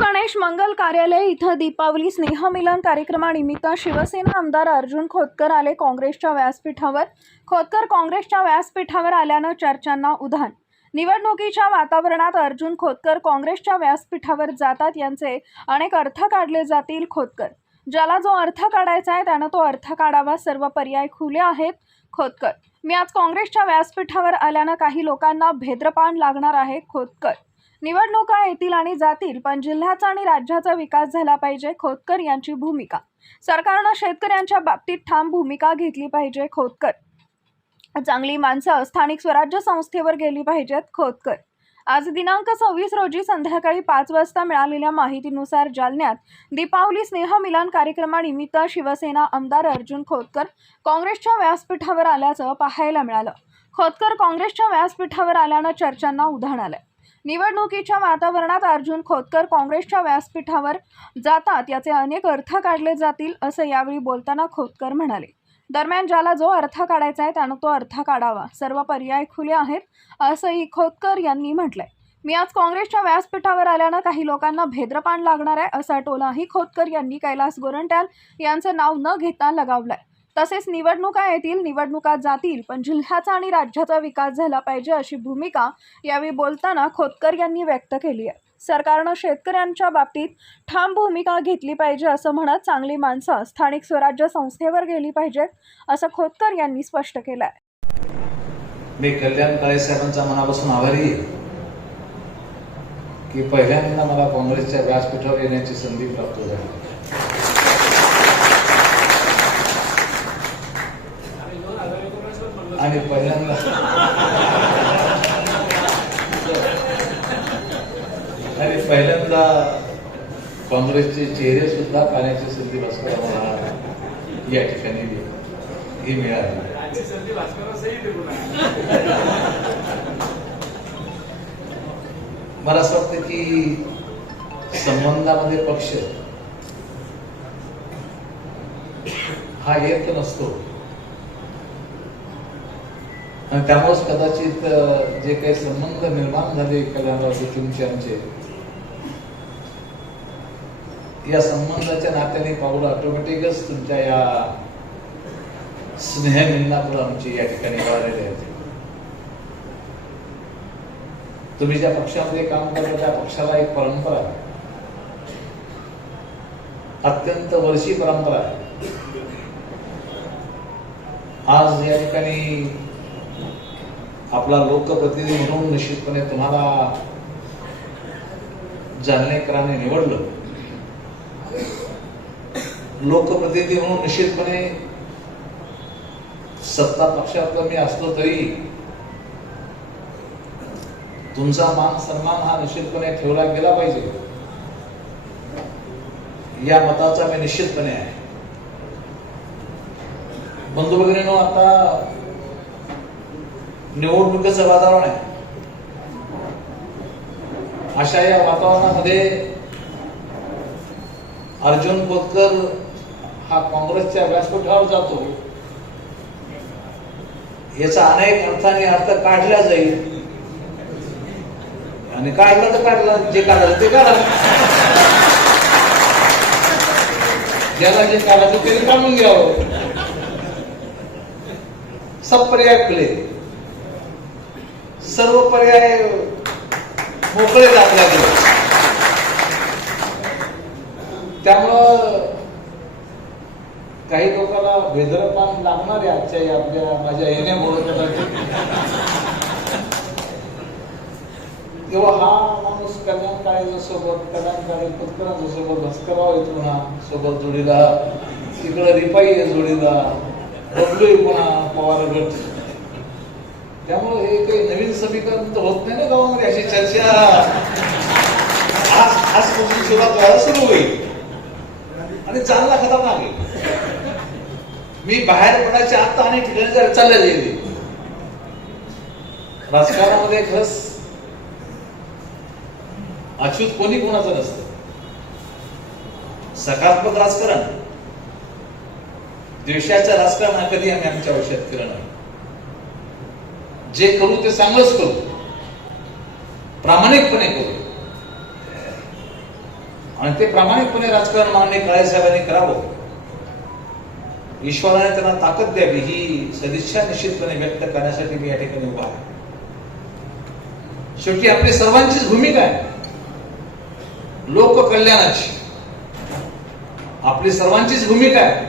गणेश मंगल कार्यालय इथं दीपावली स्नेहमिलन कार्यक्रमानिमित्त शिवसेना आमदार अर्जुन खोतकर आले काँग्रेसच्या व्यासपीठावर. खोतकर काँग्रेसच्या व्यासपीठावर आल्यानं चर्चांना उधाण. निवडणुकीच्या वातावरणात अर्जुन खोतकर काँग्रेसच्या व्यासपीठावर जातात यांचे अनेक अर्थ काढले जातील खोतकर. ज्याला जो अर्थ काढायचा आहे त्यानं तो अर्थ काढावा सर्व पर्याय खुले आहेत खोतकर. मी आज काँग्रेसच्या व्यासपीठावर आल्यानं काही लोकांना भेद्रपान लागणार आहे खोतकर. निवडणुका येतील आणि जातील पण जिल्ह्याचा आणि राज्याचा विकास झाला पाहिजे खोतकर यांची भूमिका. सरकारनं शेतकऱ्यांच्या बाबतीत ठाम भूमिका घेतली पाहिजे खोतकर. चांगली माणसं स्थानिक स्वराज्य संस्थेवर गेली पाहिजेत खोतकर. आज दिनांक सव्वीस रोजी संध्याकाळी पाच वाजता मिळालेल्या माहितीनुसार जालन्यात दीपावली स्नेह मिलन कार्यक्रमानिमित्त शिवसेना आमदार अर्जुन खोतकर काँग्रेसच्या व्यासपीठावर आल्याचं पाहायला मिळालं. खोतकर काँग्रेसच्या व्यासपीठावर आल्यानं चर्चांना उधाण आलं निवडणुकीच्या वातावरणात अर्जुन खोतकर काँग्रेसच्या व्यासपीठावर जातात याचे अनेक अर्थ काढले जातील असं यावेळी बोलताना खोतकर म्हणाले. दरम्यान ज्याला जो अर्थ काढायचा आहे त्यानं तो अर्थ काढावा. सर्व पर्याय खुले आहेत असंही खोतकर यांनी म्हटलंय. मी आज काँग्रेसच्या व्यासपीठावर आल्यानं काही लोकांना भेद्रपान लागणार आहे असा टोलाही खोतकर यांनी कैलास गोरंट्याल यांचं नाव न घेता लगावलाय. तसेच निवडणुका येतील निवडणुका जातील पण जिल्ह्याचा आणि राज्याचा विकास झाला पाहिजे अशी भूमिका यावेळी बोलताना खोतकर यांनी व्यक्त केली आहे. सरकारनं शेतकऱ्यांच्या बाबतीत ठाम भूमिका घेतली पाहिजे असं म्हणत चांगली माणसं स्थानिक स्वराज्य संस्थेवर गेली पाहिजेत असं खोतकर यांनी स्पष्ट केलं आहे मी कल्याण काळे साहेबांचा मनापासून आभारी आहे की पहिल्यांदा मला काँग्रेसच्या व्यासपीठावर येण्याची संधी प्राप्त झाली. आणि पहिल्यांदा आणि पहिल्यांदा काँग्रेसचे चेहरे सुद्धा पाण्याची संधी भास्कर मला या ठिकाणी हे मिळाली. मला असं वाटतं की संबंधामध्ये पक्ष हा एक नसतो. आणि त्यामुळेच कदाचित जे काही संबंध निर्माण झाले कल्याणराव तुमचे आमचे या संबंधाच्या नात्याने पावलं ऑटोमॅटिकच तुमच्या या स्नेह मिलनातून आमची या ठिकाणी वाढलेले आहेत तुम्ही ज्या पक्षामध्ये काम करता त्या पक्षाला एक परंपरा आहे. अत्यंत वर्षी परंपरा आहे. आज या ठिकाणी आपला लोकप्रतिनिधी म्हणून निश्चितपणे तुम्हाला जालनेकरांनी निवडलं. लोकप्रतिनिधी म्हणून निश्चितपणे सत्ता पक्षातलं मी असलो तरी तुमचा मान सन्मान हा निश्चितपणे ठेवला गेला पाहिजे. या मताचा मी निश्चितपणे आहे. बंधू भगिनीनो आता निवडणुकीचं वातावरण आहे. अशा या वातावरणामध्ये अर्जुन खोतकर हा काँग्रेसच्या व्यासपीठावर जातो. याचा अनेक अर्थाने अर्थ काढला जाईल. आणि काढला तर काढला जे काढायचं ते काढा. ज्याला जे काढायचं ते काढून घ्यावं. सब पर्याय खुले. सर्व पर्याय मोकळे आपल्या त्यामुळं काही लोकांना भेदरपान लागणार आहे आजच्या आपल्या माझ्या येण्या तेव्हा हा माणूस कल्याण काळेच्या सोबत कल्याण काळे पत्करांच्या सोबत भास्करराव येतो ना सोबत जोडीला तिकडं रिपाई आहे जोडीला बदलू पुन्हा पवार गट त्यामुळे हे काही नवीन समीकरण तर होत नाही ना गावामध्ये अशी चर्चा. आज आजपासून सुरुवात व्हायला सुरू होईल. आणि चालला खतरनाक आहे. मी बाहेर पडायच्या आता अनेक ठिकाणी जर चालल्या गेले. राजकारणामध्ये खरंच अच्युत कोणी कोणाचं नसतं. सकारात्मक राजकारण. द्वेषाचं राजकारण हा कधी आम्ही आमच्या आयुष्यात केलं नाही जे करू ते चांगलंच करू. प्रामाणिकपणे करू. आणि ते प्रामाणिकपणे राजकारण मान्य काळे साहेबांनी करावं. ईश्वराने त्यांना ताकद द्यावी ही सदिच्छा निश्चितपणे व्यक्त करण्यासाठी मी या ठिकाणी उभा आहे. शेवटी आपली सर्वांचीच भूमिका आहे. लोककल्याणाची. आपली सर्वांचीच भूमिका आहे.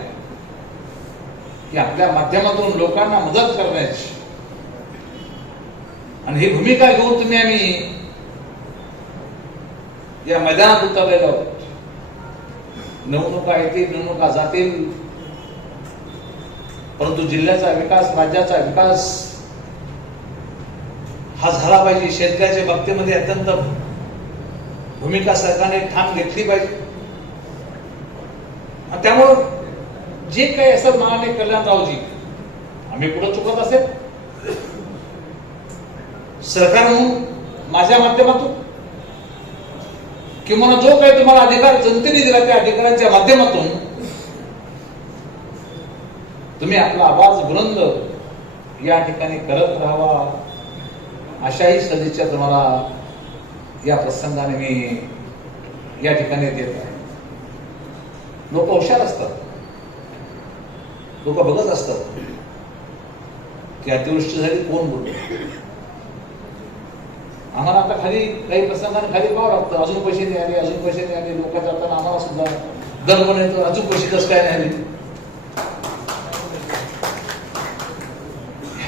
की आपल्या माध्यमातून लोकांना मदत करण्याची. आणि ही भूमिका घेऊन तुम्ही आम्ही या मैदानात उतरलेलो आहोत. निवडणुका येतील निवडणुका जातील. परंतु जिल्ह्याचा विकास राज्याचा विकास हा झाला पाहिजे. शेतकऱ्याच्या बाबतीमध्ये अत्यंत भूमिका सरकारने ठाम घेतली पाहिजे. त्यामुळं जे काही असं माननीय कल्याणरावजी आम्ही पुढे चुकत असेल. सरकार म्हणून माझ्या माध्यमातून किंवा जो काही तुम्हाला अधिकार जनतेने दिला त्या अधिकारांच्या माध्यमातून तुम्ही आपला आवाज बुलंद या ठिकाणी करत राहावा. अशाही सदिच्छा तुम्हाला या प्रसंगाने मी या ठिकाणी देत आहे. लोक हुशार असतात. लोक बघत असतात की अतिवृष्टी झाली कोण बोलतो आम्हाला आता खाली काही प्रसंगाने खाली पाहावं लागतं. अजून पैसे नाही आले अजून पैसे नाही आले लोक जाताना आम्हाला सुद्धा दर येतो अजून पैसे कसं काय नाही आले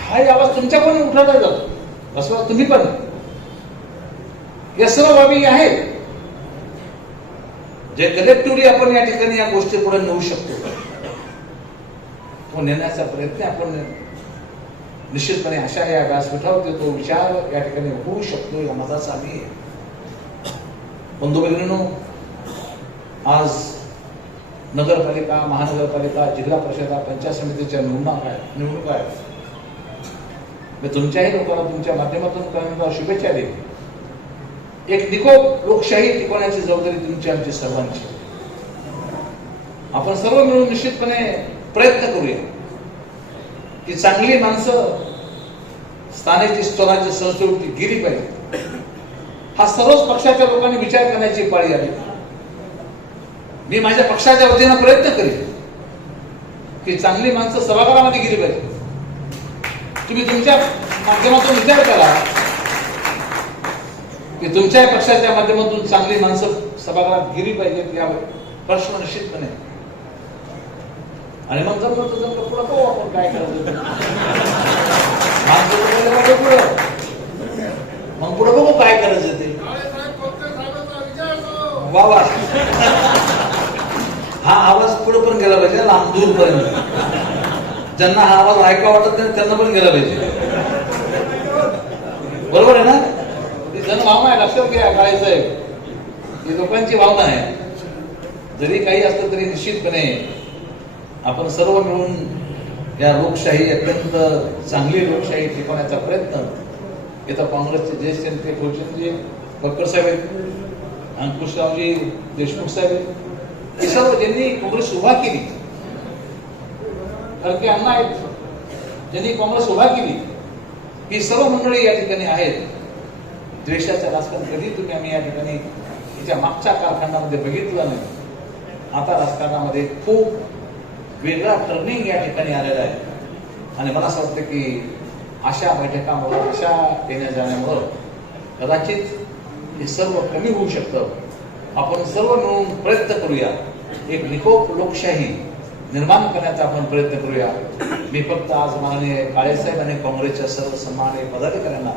हाही आवाज तुमच्या पण उठवला जातो? असं तुम्ही पण. या सर्व बाबी आहेत जे कलेक्टिव्हली आपण या ठिकाणी या गोष्टी पुढे नेऊ शकतो. तो नेण्याचा प्रयत्न आपण निश्चितपणे अशा या व्यासपीठावरती तो विचार या ठिकाणी होऊ शकतो या मताचा आम्ही बंधू भगिनींनो आज नगरपालिका महानगरपालिका जिल्हा परिषदा पंचायत समितीच्या निवडणुका आहेत निवडणुका आहेत मी तुमच्याही लोकांना तुमच्या माध्यमातून करण्याचा शुभेच्छा देईन. एक निकोप लोकशाही टिकवण्याची जबाबदारी तुमची आमची सर्वांची. आपण सर्व मिळून निश्चितपणे प्रयत्न करूया. की चांगली माणसं स्थानिक स्वराज्य संस्कृती गिरी पाहिजे. हा सर्वच पक्षाच्या लोकांनी विचार करण्याची पाळी आली. मी माझ्या पक्षाच्या वतीनं प्रयत्न करेन की चांगली माणसं सभागृहामध्ये गेली पाहिजे. तुम्ही तुमच्या माध्यमातून विचार करा की तुमच्या पक्षाच्या माध्यमातून चांगली माणसं सभागृहात गिरी पाहिजेत यावर प्रश्न निश्चितपणे. आणि मग जमलं तर जमलं पुढं पाहू आपण काय करायचं? पुढं. मग पुढं बघू काय करायचं ते. वा हा आवाज पुढे पण गेला पाहिजे लांब दूर पर्यंत ज्यांना हा आवाज ऐका वाटत नाही त्यांना पण गेला पाहिजे. बरोबर आहे ना? ही जनभावना आहे लक्षात घ्या काळायचं आहे ही लोकांची भावना आहे. जरी काही असलं तरी निश्चितपणे आपण सर्व मिळून या लोकशाही अत्यंत चांगली लोकशाही टिकवण्याचा प्रयत्न इथं काँग्रेसचे ज्येष्ठ नेते फुलचंदजी बक्कर साहेब आहेत अंकुशरावजी देशमुख साहेब आहेत. हे सर्व ज्यांनी काँग्रेस उभा केली खरके अण्णा आहेत ज्यांनी काँग्रेस उभा केली ही सर्व मंडळी या ठिकाणी आहेत. द्वेषाचं राजकारण कधी तुम्ही आम्ही या ठिकाणी तिच्या मागच्या कालखंडामध्ये बघितलं नाही. आता राजकारणामध्ये खूप वेगळा टर्निंग या ठिकाणी आलेला आहे. आणि मला असं वाटतं की अशा बैठकामुळं अशा येण्या जाण्यामुळं कदाचित हे सर्व कमी होऊ शकतं. आपण सर्व मिळून प्रयत्न करूया. एक निकोप लोकशाही निर्माण करण्याचा आपण प्रयत्न करूया. मी फक्त आज माननीय काळेसाहेब आणि काँग्रेसच्या सर्व सन्माननीय पदाधिकाऱ्यांना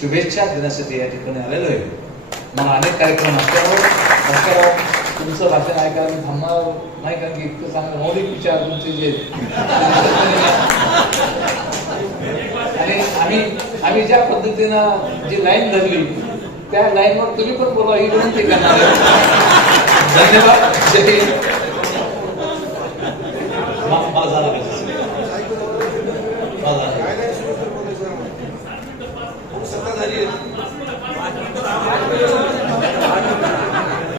शुभेच्छा देण्यासाठी या ठिकाणी आलेलो आहे. मला अनेक कार्यक्रम असल्यामुळे असल्यावर तुमचं भाषण ऐकायला मी थांबणार नाही कारण की इतकं चांगलं मौलिक विचार तुमचे जे आणि आम्ही आम्ही ज्या पद्धतीनं जी लाईन धरली त्या लाईनवर तुम्ही पण बोला ही विनंती करणार धन्यवाद. जय हिंद. मला